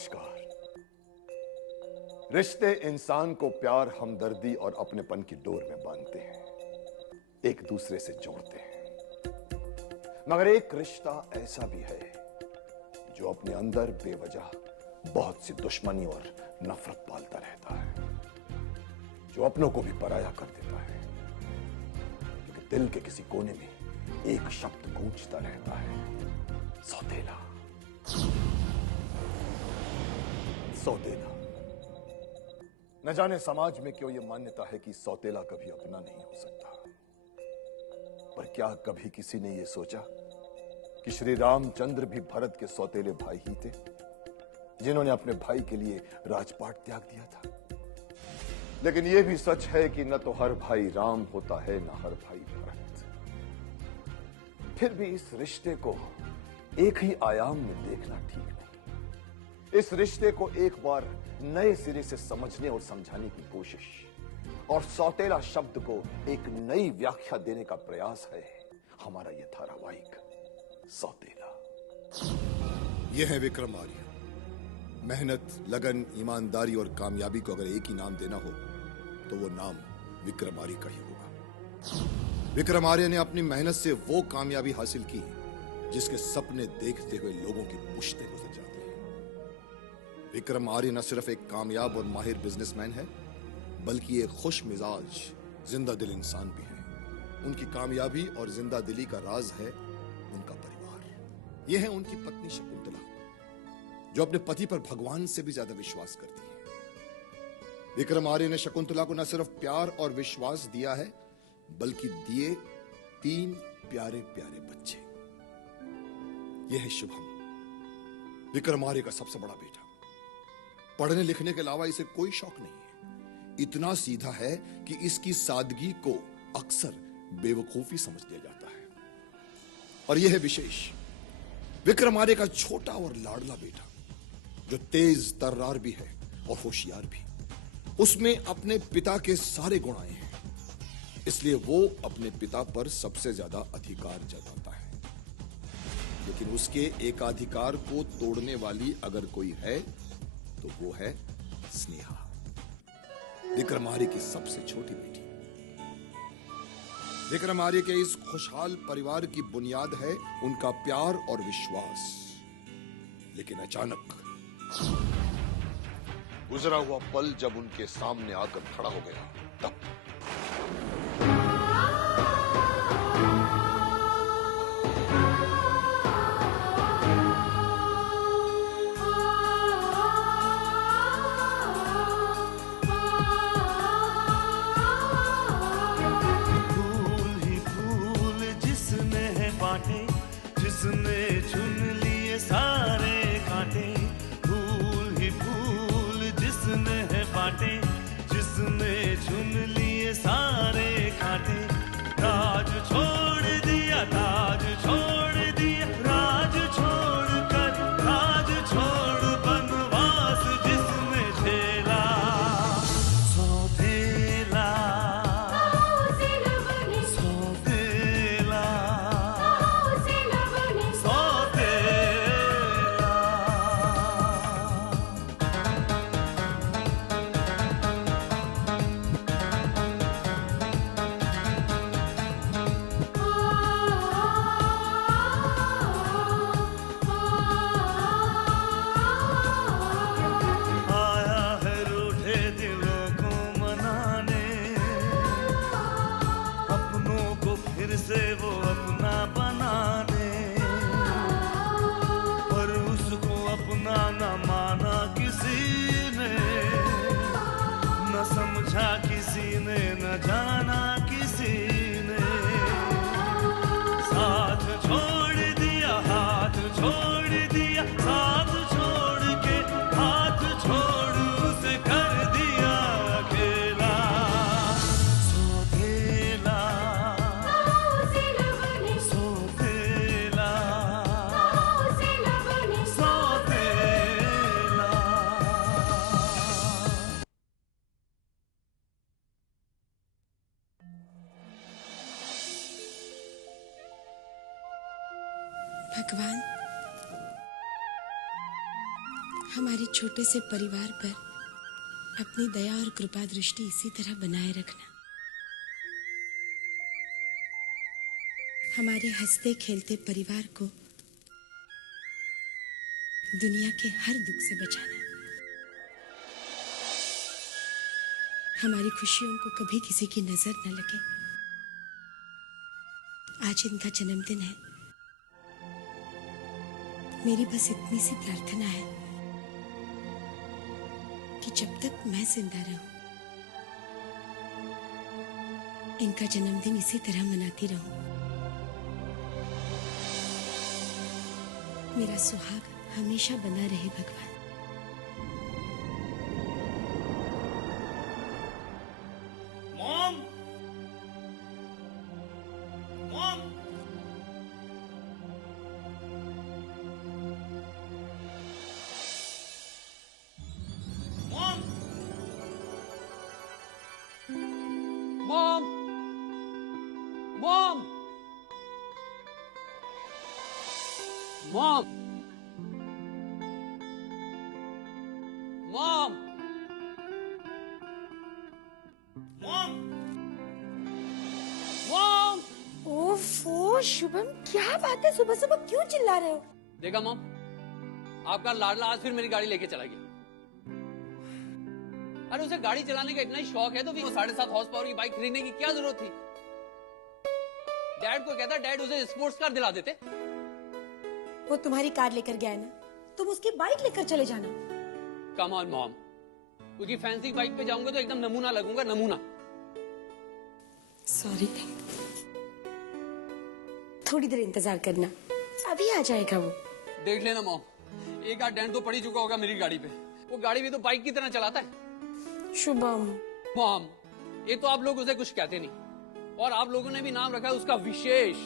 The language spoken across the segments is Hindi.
नमस्कार। रिश्ते इंसान को प्यार, हमदर्दी और अपनेपन की डोर में बांधते हैं, एक दूसरे से जोड़ते हैं। मगर एक रिश्ता ऐसा भी है जो अपने अंदर बेवजह बहुत सी दुश्मनी और नफरत पालता रहता है, जो अपनों को भी पराया कर देता है, क्योंकि दिल के किसी कोने में एक शब्द गूंजता रहता है, सौतेला। सौतेला। न जाने समाज में क्यों यह मान्यता है कि सौतेला कभी अपना नहीं हो सकता। पर क्या कभी किसी ने यह सोचा कि श्री रामचंद्र भी भरत के सौतेले भाई ही थे, जिन्होंने अपने भाई के लिए राजपाट त्याग दिया था? लेकिन यह भी सच है कि न तो हर भाई राम होता है, न हर भाई भरत। फिर भी इस रिश्ते को एक ही आयाम में देखना ठीक नहीं। इस रिश्ते को एक बार नए सिरे से समझने और समझाने की कोशिश और सौतेला शब्द को एक नई व्याख्या देने का प्रयास है हमारा यह धारावाहिक सौतेला। यह है विक्रम आर्य। मेहनत, लगन, ईमानदारी और कामयाबी को अगर एक ही नाम देना हो तो वो नाम विक्रम आर्य का ही होगा। विक्रम आर्य ने अपनी मेहनत से वो कामयाबी हासिल की जिसके सपने देखते हुए लोगों की पुश्तें गुजर जाती हैं। विक्रम आर्य न सिर्फ एक कामयाब और माहिर बिजनेसमैन है, बल्कि एक खुश मिजाज, जिंदा दिल इंसान भी है। उनकी कामयाबी और जिंदा दिली का राज है उनका परिवार। यह है उनकी पत्नी शकुंतला, जो अपने पति पर भगवान से भी ज्यादा विश्वास करती है। विक्रम आर्य ने शकुंतला को न सिर्फ प्यार और विश्वास दिया है, बल्कि दिए 3 प्यारे प्यारे बच्चे। यह है शुभम, विक्रम आर्य का सबसे बड़ा बेटा। पढ़ने लिखने के अलावा इसे कोई शौक नहीं है। इतना सीधा है कि इसकी सादगी को अक्सर बेवकूफी समझ लिया जाता है। और यह है विशेष, विक्रम आर्य का छोटा और लाडला बेटा, जो तेज तर्रार भी है और होशियार भी। उसमें अपने पिता के सारे गुण आए हैं, इसलिए वो अपने पिता पर सबसे ज्यादा अधिकार जताता है। लेकिन उसके एकाधिकार को तोड़ने वाली अगर कोई है तो वो है स्नेहा, विक्रम आर्य की सबसे छोटी बेटी। विक्रम आर्य के इस खुशहाल परिवार की बुनियाद है उनका प्यार और विश्वास। लेकिन अचानक गुजरा हुआ पल जब उनके सामने आकर खड़ा हो गया, तब जिसने चुन लिए सारे कांटे, फूल ही फूल जिसने है बांटे, जिसने चुन लिए सारे कांटे। राज छोड़ दिया, ताज छोड़ दिया, राज छोड़ कर राज छोड़ बनवास जिसने झेला। सौतेला, से वो अपना बनाने, पर उसको अपना न माना किसी ने, न समझा किसी ने, न जाना किसी ने। साथ छोड़ दिया, हाथ छोड़ दिया, साथ छोड़ के हाथ छोड़ उसे कर दिया अकेला। सौतेला, भगवान, हमारे छोटे से परिवार पर अपनी दया और कृपा दृष्टि इसी तरह बनाए रखना। हमारे हंसते खेलते परिवार को दुनिया के हर दुख से बचाना। हमारी खुशियों को कभी किसी की नजर न लगे। आज इनका जन्मदिन है। मेरी बस इतनी सी प्रार्थना है कि जब तक मैं जिंदा रहूं, इनका जन्मदिन इसी तरह मनाती रहूं। मेरा सुहाग हमेशा बना रहे भगवान। Mom, mom, mom, mom, mom, mom, mom, mom. Mom. ओफो शुभम, क्या बात है? सुबह सुबह क्यों चिल्ला रहे हो? देखा मॉम, आपका लाडला आज फिर मेरी गाड़ी लेके चला गया। अरे उसे गाड़ी चलाने का इतना ही शौक है तो भी वो 7.5 हॉर्स पावर की बाइक खरीदने की क्या जरूरत थी? डैड को कहता, डैड उसे स्पोर्ट्स कार दिला देते। वो तुम्हारी कार लेकर गया है ना, तुम उसकी बाइक लेकर चले जाना। कम ऑन मॉम, उसकी फैंसी बाइक पे जाऊंगा तो एकदम नमूना लगूंगा, नमूना। सॉरी, थोड़ी देर इंतजार करना, अभी आ जाएगा वो। देख लेना मॉम, एक आध डेंट तो पड़ ही चुका होगा मेरी गाड़ी पे। वो गाड़ी भी तो बाइक की तरह चलाता है। शुभम, मॉम, ये तो आप लोग उसे कुछ कहते नहीं, और आप लोगों ने भी नाम रखा है उसका विशेष,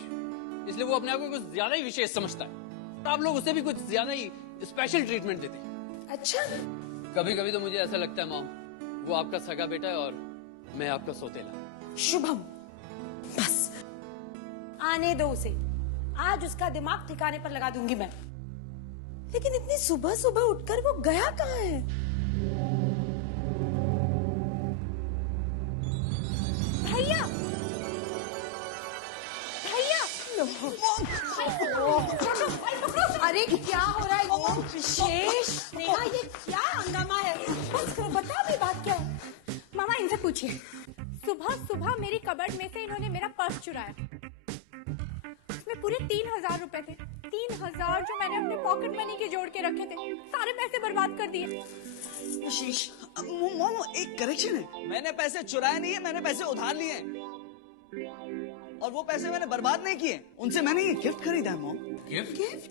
इसलिए वो अपने आप को कुछ ज्यादा ही विशेष समझता है। तो आप लोग उसे भी कुछ ज्यादा ही स्पेशल ट्रीटमेंट देते हैं। अच्छा, कभी कभी तो मुझे ऐसा लगता है मॉम, वो आपका सगा बेटा है और मैं आपका सौतेला। शुभम, बस आने दो उसे। आज उसका दिमाग ठिकाने पर लगा दूंगी मैं। लेकिन इतनी सुबह सुबह उठकर वो गया कहाँ है? भैया, भैया, अरे क्या हो रहा है? विशेष, नेहा, ये क्या हंगामा है? बस बता भी, बात क्या है? मामा इनसे पूछिए। सुबह सुबह मेरी कबर्ड में से इन्होंने मेरा पर्स चुराया। उसमें पूरे 3,000 रुपए थे। 3,000 जो मैंने अपने पॉकेट मनी के जोड़ के रखे थे, सारे पैसे बर्बाद कर दिए। आशीष, मोमो एक करेक्शन है, मैंने पैसे चुराए नहीं है, मैंने पैसे उधार लिए हैं। और वो पैसे मैंने बर्बाद नहीं किए, उनसे मैंने ये गिफ्ट खरीदा है मॉम। गिफ्ट? गिफ्ट?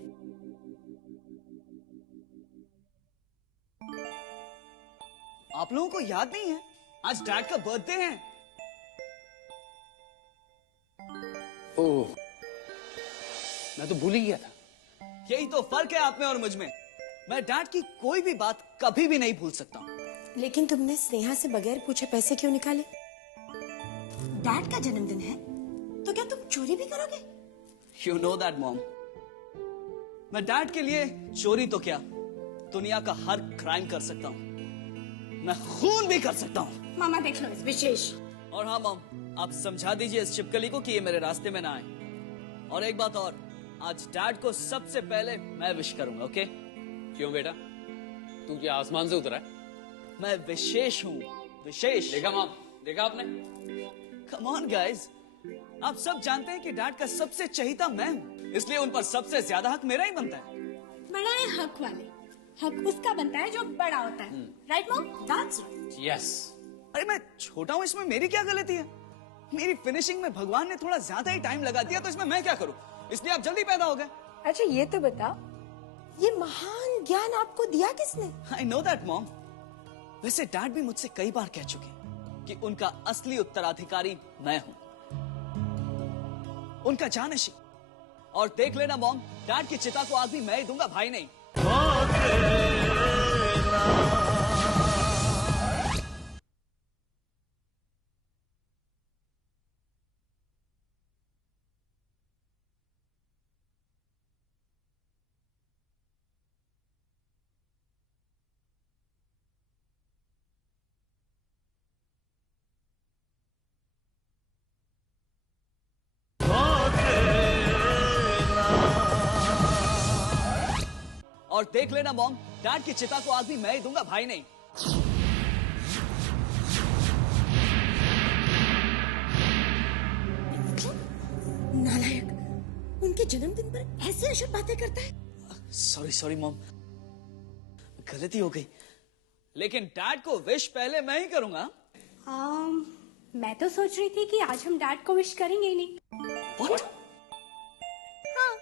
आप लोगों को याद नहीं है, आज डैड का बर्थडे है। ओह, मैं तो भूल ही गया था। यही तो फर्क है आप में और मुझ में। मैं डैड की कोई भी बात कभी भी नहीं भूल सकता। लेकिन तुमने स्नेहा से बगैर पूछे पैसे क्यों निकाले? डैड का जन्मदिन है तो क्या तुम चोरी भी करोगे? You know that, mom. मैं डैड के लिए चोरी तो क्या, दुनिया का हर क्राइम कर सकता हूँ। मैं खून भी कर सकता हूँ। मामा देख लो इस विशेष। और हाँ मॉम, आप समझा दीजिए इस छिपकली को कि ये मेरे रास्ते में ना आए। और एक बात और, आज डैड को सबसे पहले मैं विश करूंगा, ओके? क्यों बेटा, तू क्या आसमान से उतरा है? मैं विशेष हूँ, विशेष। देखा मॉम, देखा आपने? कम ऑन गाइस, आप सब जानते हैं कि डैड का सबसे चहीता मैं हूँ, इसलिए उन पर सबसे ज्यादा हक मेरा ही बनता है। बड़ा है हक वाले, हक उसका बनता है जो बड़ा होता है। Right mom? That's right. Yes. अरे मैं छोटा हूँ, इसमें मेरी क्या गलती है? मेरी फिनिशिंग में भगवान ने थोड़ा ज्यादा ही टाइम लगा दिया, तो इसमें मैं क्या करूँ? इसलिए आप जल्दी पैदा हो गए। अच्छा ये तो बताओ, ये महान ज्ञान आपको दिया किसने? I know that mom. वैसे डैड भी मुझसे कई बार कह चुके हैं कि उनका असली उत्तराधिकारी मैं हूं, उनका जानशी। और देख लेना मॉम, डैड की चिता को आग भी मैं ही दूंगा, भाई नहीं। और देख लेना मॉम, डैड की चिता को आग भी मैं ही दूंगा, भाई नहीं। नालायक, उनके जन्मदिन पर ऐसे अशुभ बातें करता है। सॉरी मॉम, गलती हो गई। लेकिन डैड को विश पहले मैं ही करूंगा। मैं तो सोच रही थी कि आज हम डैड को विश करेंगे ही नहीं। What? हाँ,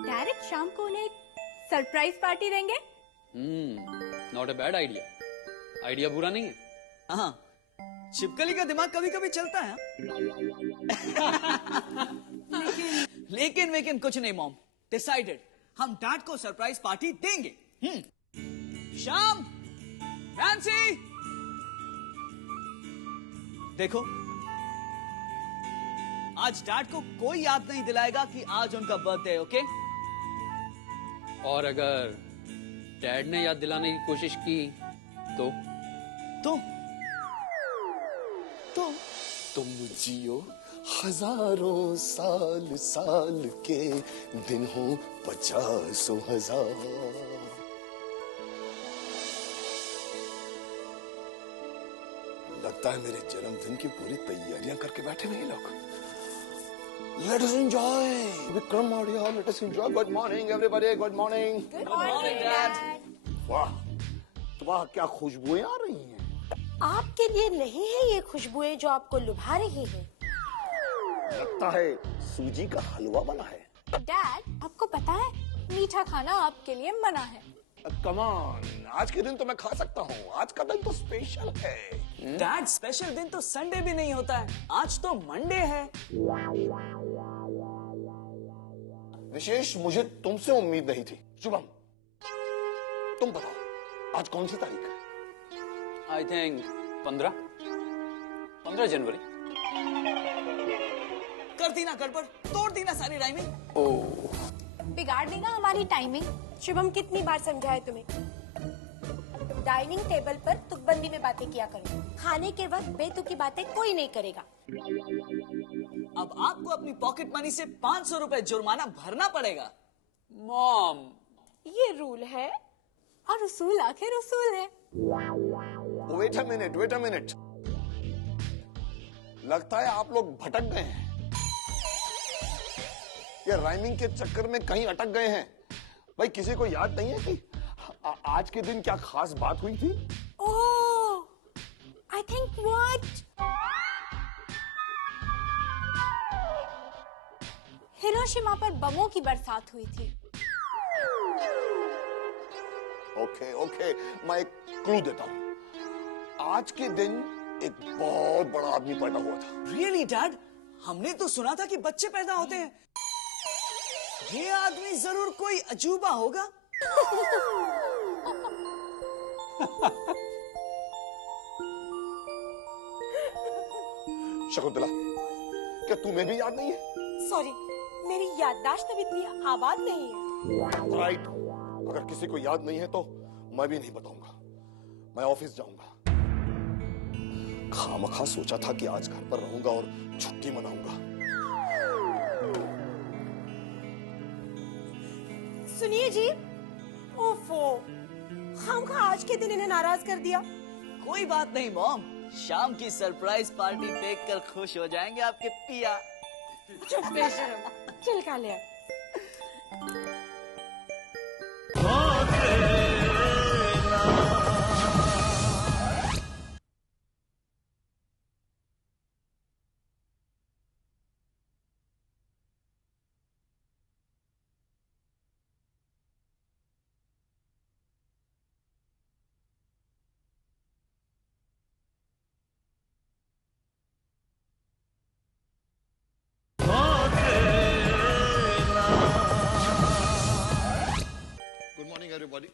डायरेक्ट शाम को उन्हें एक सरप्राइज पार्टी देंगे। Not a bad idea. Idea बुरा नहीं है। हाँ, छिपकली का दिमाग कभी कभी चलता है। लेकिन कुछ नहीं मॉम, डिसाइडेड, हम डैड को सरप्राइज पार्टी देंगे। शाम, नैंसी, देखो, आज डैड को कोई याद नहीं दिलाएगा कि आज उनका बर्थडे, ओके? और अगर डैड ने याद दिलाने की कोशिश की तो तुम जियो हजारों साल, साल के दिन हो 50,000। लगता है मेरे जन्मदिन की पूरी तैयारियां करके बैठे हुए लोग। Let us enjoy Vikram audio, let us enjoy। Good morning everybody, good morning। Good morning dad. वाह वाह, क्या खुशबुएं आ रही हैं। आपके लिए नहीं है ये खुशबुएं जो आपको लुभा रही है। लगता है सूजी का हलवा बना है। डैड, आपको पता है मीठा खाना आपके लिए मना है। कम ऑन, आज के दिन तो मैं खा सकता हूँ। आज का दिन तो स्पेशल है। डैड, स्पेशल दिन तो संडे भी नहीं होता है, आज तो मंडे है। विशेष, मुझे तुमसे उम्मीद नहीं थी। शुभम, तुम बताओ आज कौन सी तारीख है? आई थिंक 15 जनवरी। कर दी ना गड़बड़, तोड़ दी ना सारी राइमिंग। बिगाड़ दी ना हमारी टाइमिंग। शुभम, कितनी बार समझाए तुम्हें? डाइनिंग टेबल पर तुकबंदी में बातें किया करो, खाने के वक्त बेतुकी बातें कोई नहीं करेगा। अब आपको अपनी पॉकेट मनी से 500 रुपए जुर्माना भरना पड़ेगा। मॉम, ये रूल है और उसूल आखिर उसूल है। Wait a minute. लगता है आप लोग भटक गए हैं। ये राइमिंग के चक्कर में कहीं अटक गए हैं। भाई, किसी को याद नहीं है कि आज के दिन क्या खास बात हुई थी? ओह, आई थिंक व्हाट? हिरोशिमा पर बमों की बरसात हुई थी। ओके, मैं एक क्लू देता हूं। आज के दिन एक बहुत बड़ा आदमी पैदा हुआ था। Really dad? हमने तो सुना था कि बच्चे पैदा होते हैं। ये आदमी जरूर कोई अजूबा होगा। शकुंतला, क्या तुम्हें भी याद नहीं है? सॉरी, मेरी याददाश्त अब इतनी आबाद नहीं है। राइट, अगर किसी को याद नहीं है तो मैं भी नहीं बताऊंगा। मैं ऑफिस जाऊंगा। खामखा सोचा था कि आज घर पर रहूंगा और छुट्टी मनाऊंगा। सुनिए जी, ओफो, खामखा आज के दिन इन्हें नाराज कर दिया। कोई बात नहीं मॉम, शाम की सरप्राइज पार्टी देखकर खुश हो जाएंगे आपके पिया। चुप बेशरम, चल खा ले। Good morning everybody.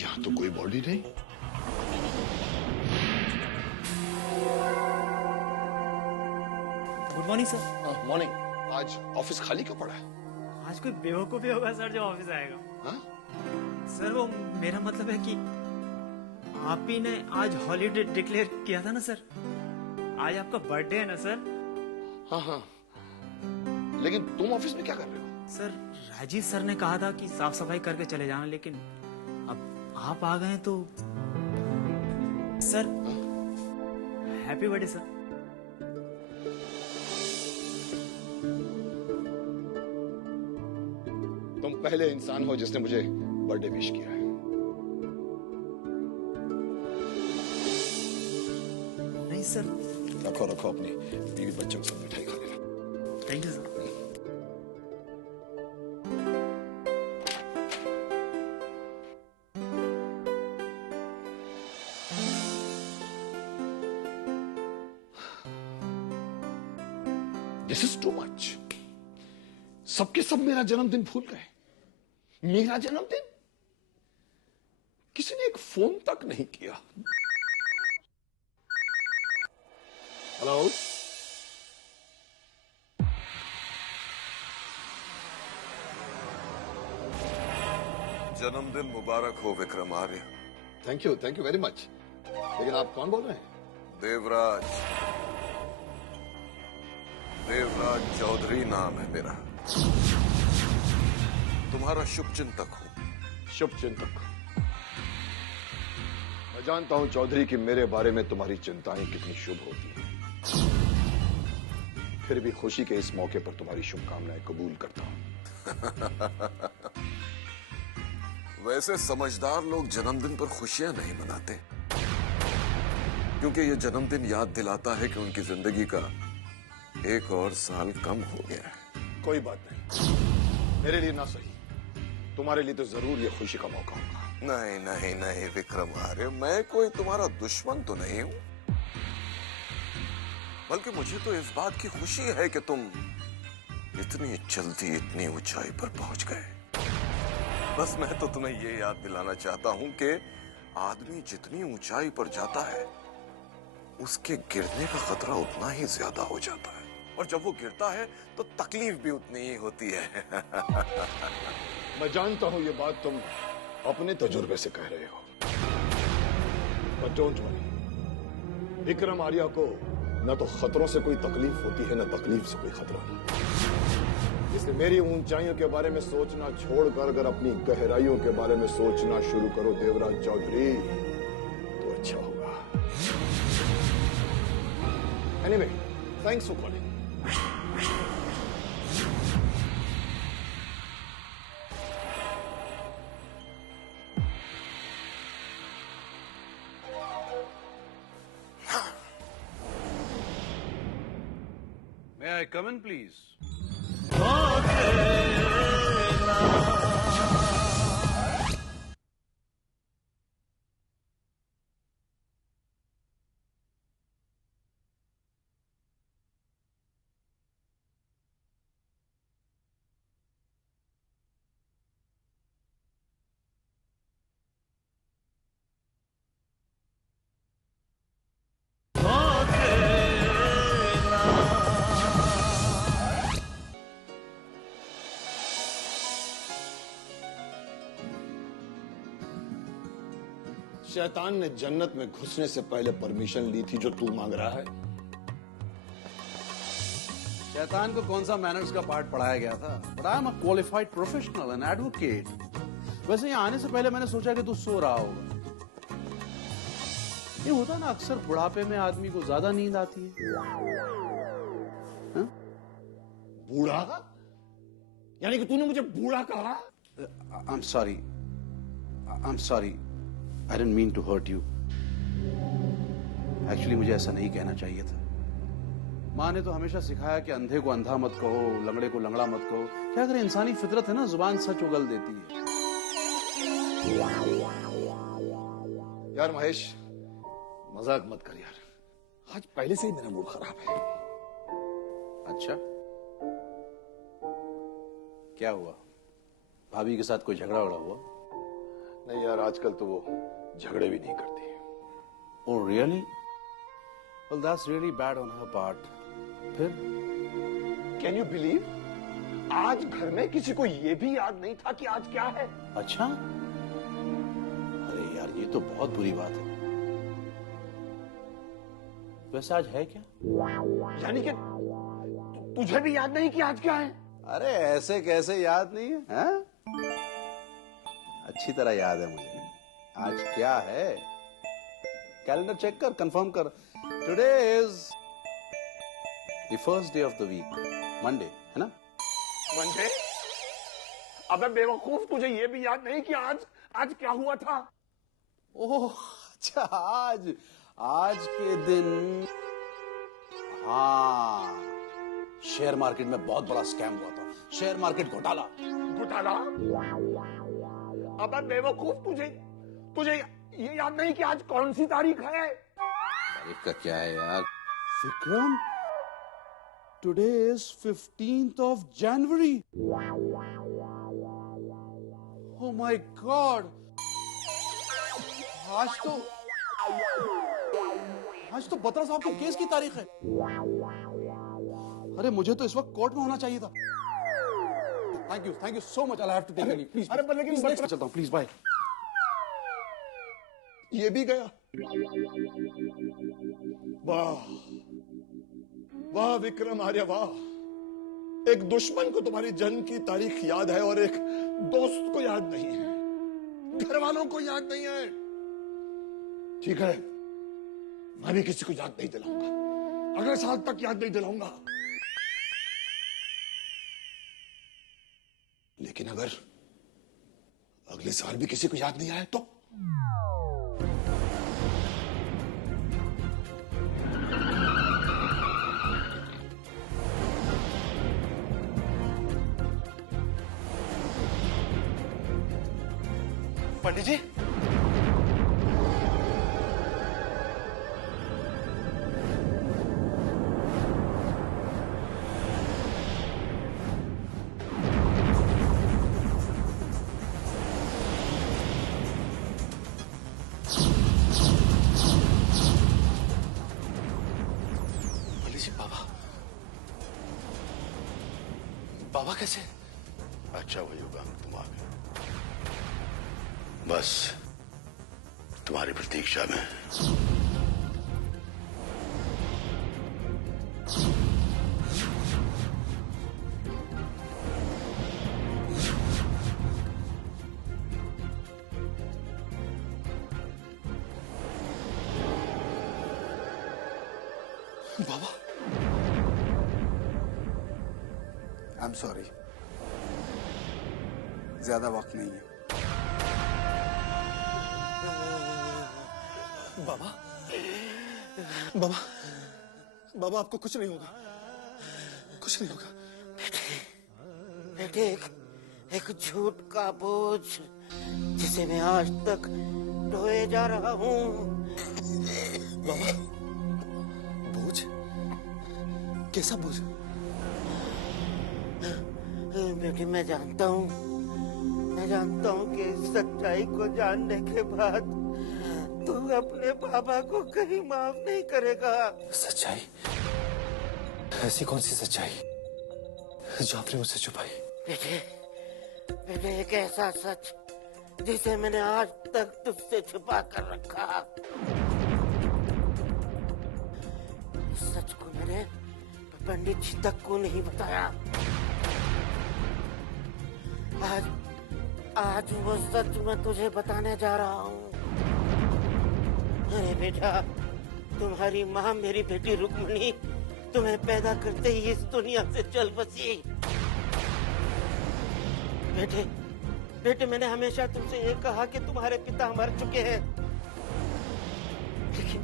यहां तो कोई बॉडी नहीं। Good morning sir. मॉर्निंग। आज ऑफिस खाली क्यों पड़ा है? आज कोई बेवकूफ ही होगा सर जो ऑफिस आएगा। हाँ? सर वो मेरा मतलब है कि आप ही ने आज हॉलीडे डिक्लेयर किया था ना सर। आज आपका बर्थडे है ना सर। हाँ हाँ, लेकिन तुम ऑफिस में क्या कर रहे हो? सर राजीव सर ने कहा था कि साफ सफाई करके चले जाना, लेकिन अब आप आ गए तो सर हैप्पी बर्थडे सर। तुम पहले इंसान हो जिसने मुझे बर्थडे विश किया है। नहीं सर। रखो रखो, अपनी बीवी बच्चों के साथ मिठाई खा लेना। Thank you sir. This is too much. सबके सब मेरा जन्मदिन भूल गए। मेरा जन्मदिन किसी ने एक फोन तक नहीं किया। हेलो, जन्मदिन मुबारक हो Vikram Arya. Thank you very much. लेकिन आप कौन बोल रहे हैं? देवराज, देवराज चौधरी नाम है मेरा। तुम्हारा शुभ चिंतक हूं। शुभ चिंतक। मैं जानता हूं चौधरी कि मेरे बारे में तुम्हारी चिंताएं कितनी शुभ होती हैं। फिर भी खुशी के इस मौके पर तुम्हारी शुभकामनाएं कबूल करता हूं। वैसे समझदार लोग जन्मदिन पर खुशियां नहीं मनाते, क्योंकि ये जन्मदिन याद दिलाता है कि उनकी जिंदगी का एक और साल कम हो गया है। कोई बात नहीं, मेरे लिए ना सही, तुम्हारे लिए तो जरूर ये खुशी का मौका होगा। नहीं नहीं नहीं विक्रम आर्य, मैं कोई तुम्हारा दुश्मन तो नहीं हूं, बल्कि मुझे तो इस बात की खुशी है कि तुम इतनी जल्दी इतनी ऊंचाई पर पहुंच गए। बस मैं तो तुम्हें ये याद दिलाना चाहता हूं कि आदमी जितनी ऊंचाई पर जाता है उसके गिरने का खतरा उतना ही ज्यादा हो जाता है, और जब वो गिरता है तो तकलीफ भी उतनी ही होती है। मैं जानता हूं ये बात तुम अपने तजुर्बे से कह रहे हो, but don't worry, Vikram Arya को न तो खतरों से कोई तकलीफ होती है, न तकलीफ से कोई खतरा नहीं। इसलिए मेरी ऊंचाइयों के बारे में सोचना छोड़कर अगर अपनी गहराइयों के बारे में सोचना शुरू करो देवराज चौधरी, तो अच्छा होगा। Anyway, thanks for calling. May I come in, please? शैतान ने जन्नत में घुसने से पहले परमिशन ली थी जो तू मांग रहा है। शैतान को कौन सा मैनर्स का पार्ट पढ़ाया गया था? But I am a qualified professional and advocate. वैसे यहाँ आने से पहले मैंने सोचा कि तू सो रहा होगा। ये होता ना, अक्सर बुढ़ापे में आदमी को ज्यादा नींद आती है। हाँ? बूढ़ा? यानी कि तूने मुझे बूढ़ा कहा? I'm sorry. I'm sorry. I didn't mean to hurt you. Actually मुझे ऐसा नहीं कहना चाहिए था। माँ ने तो हमेशा सिखाया कि अंधे को अंधा मत कहो, लंगड़े को लंगड़ा मत कहो। क्या अगर इंसानी फितरत है ना, जुबान सच उगल देती है। यार महेश, मजाक मत कर यार। आज पहले से ही मेरा मूड खराब है। अच्छा, क्या हुआ? भाभी के साथ कोई झगड़ा वगड़ा हुआ? नहीं यार, आजकल तो वो झगड़े भी नहीं करती। Oh really? Well, that's really bad on her part. फिर? कैन यू बिलीव, आज घर में किसी को यह भी याद नहीं था कि आज क्या है। अच्छा, अरे यार ये तो बहुत बुरी बात है। वैसे आज है क्या? यानी कि तुझे भी याद नहीं कि आज क्या है? अरे ऐसे कैसे याद नहीं है, हैं? अच्छी तरह याद है मुझे। आज क्या है? कैलेंडर चेक कर, कंफर्म कर। Today is the first day of the week, Monday, है ना? मंडे? अबे बेवकूफ, तुझे ये भी याद नहीं कि आज क्या हुआ था? ओह अच्छा, आज के दिन, हाँ, शेयर मार्केट में बहुत बड़ा स्कैम हुआ था। शेयर मार्केट घोटाला। घोटाला? अबे बेवकूफ, तुझे ये याद नहीं कि आज कौन सी तारीख है? तारीख का क्या है यार Vikram? Today is 15th of January. Oh my God! आज तो बत्रा साहब के केस की तारीख है। अरे मुझे तो इस वक्त कोर्ट में होना चाहिए था। Thank you so much. I have to take leave please. अरे पर लेकिन नेक्स्ट चलता हूँ प्लीज, बाय। ये भी गया। वाह वाह विक्रम आर्य, वाह। एक दुश्मन को तुम्हारी जन्म की तारीख याद है और एक दोस्त को याद नहीं है, घर वालों को याद नहीं है। ठीक है, मैं भी किसी को याद नहीं दिलाऊंगा, अगले साल तक याद नहीं दिलाऊंगा। लेकिन अगर अगले साल भी किसी को याद नहीं आया तो? पंडित जी, बाबा कैसे? अच्छा हुआ युगांग, तुम आ गए। बस तुम्हारी प्रतीक्षा में। बाबा, आई एम सॉरी, ज्यादा वक्त नहीं है। बाबा, बाबा, बाबा आपको कुछ नहीं होगा, कुछ नहीं होगा। बेटे, एक झूठ का बोझ जिसे मैं आज तक ढोए जा रहा हूँ। बाबा, बोझ? कैसा बोझ? बेटी, मैं जानता हूँ कि इस सच्चाई को जानने के बाद तू अपने बाबा को कहीं माफ नहीं करेगा। सच्चाई? ऐसी कौन सी सच्चाई जो आपने मुझसे छुपाई? बेटे, एक ऐसा सच जिसे मैंने आज तक तुझसे छुपा कर रखा। इस सच को मैंने पंडित जी तक को नहीं बताया। आज वो सच मैं तुझे बताने जा रहा हूँ। अरे बेटा, तुम्हारी माँ मेरी बेटी रुक्मणी तुम्हें पैदा करते ही इस दुनिया से चल बसी। बेटे, मैंने हमेशा तुमसे ये कहा कि तुम्हारे पिता मर चुके हैं, लेकिन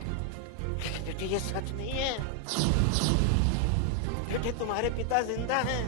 बेटे ये सच नहीं है। बेटे, तुम्हारे पिता जिंदा हैं।